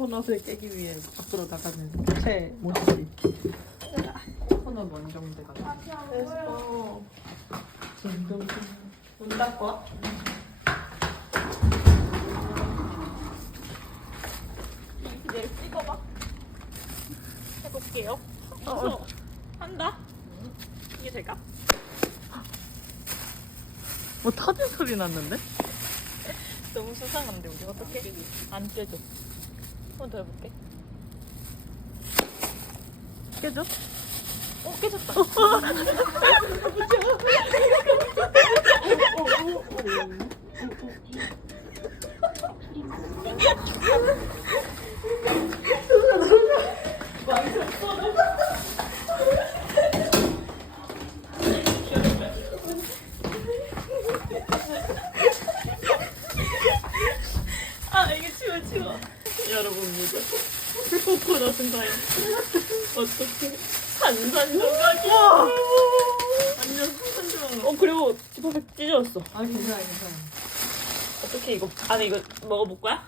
코코넛을 깨기 위해 앞으로 나가는 새 모찌. 코코넛 원정대가. 됐어. 진동. 문 닫고 와. 이제 찍어봐. 해볼게요. 어, 어, 한다. 이게 될까? 뭐 터진 소리 났는데? 너무 수상한데 우리 어떻게? 안 깨져. 한번 더 해볼게. 깨져? 어 깨졌다. 아 이게 치워 치워. 여러분 보죠. 코코넛은 과연 어떻게 산산조각이 완전 산산조각. 어 그리고 지퍼백 찢어졌어. 아 괜찮아 괜찮아. 어떻게 이거 안에 이거 먹어볼 거야?